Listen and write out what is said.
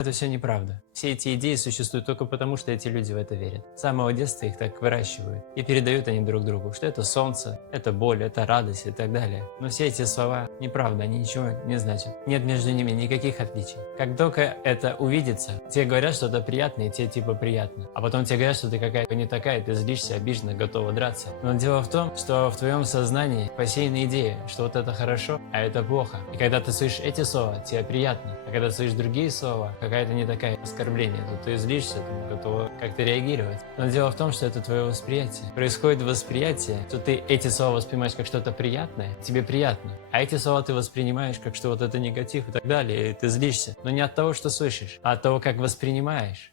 Это все неправда. Все эти идеи существуют только потому, что эти люди в это верят. С самого детства их так выращивают. И передают они друг другу, что это солнце, это боль, это радость и так далее. Но все эти слова неправда, они ничего не значат. Нет между ними никаких отличий. Как только это увидится, тебе говорят что-то приятное, и тебе типа приятно. А потом тебе говорят, что ты какая-то не такая, ты злишься, обижена, готова драться. Но дело в том, что в твоем сознании посеяна идея, что вот это хорошо, а это плохо. И когда ты слышишь эти слова, тебе приятно. А когда слышишь другие слова, какая-то не такая оскорбление, то ты злишься, ты готова как-то реагировать. Но дело в том, что это твое восприятие. Происходит восприятие, что ты эти слова воспринимаешь как что-то приятное, тебе приятно. А эти слова ты воспринимаешь как что вот это негатив и так далее, и ты злишься. Но не от того, что слышишь, а от того, как воспринимаешь.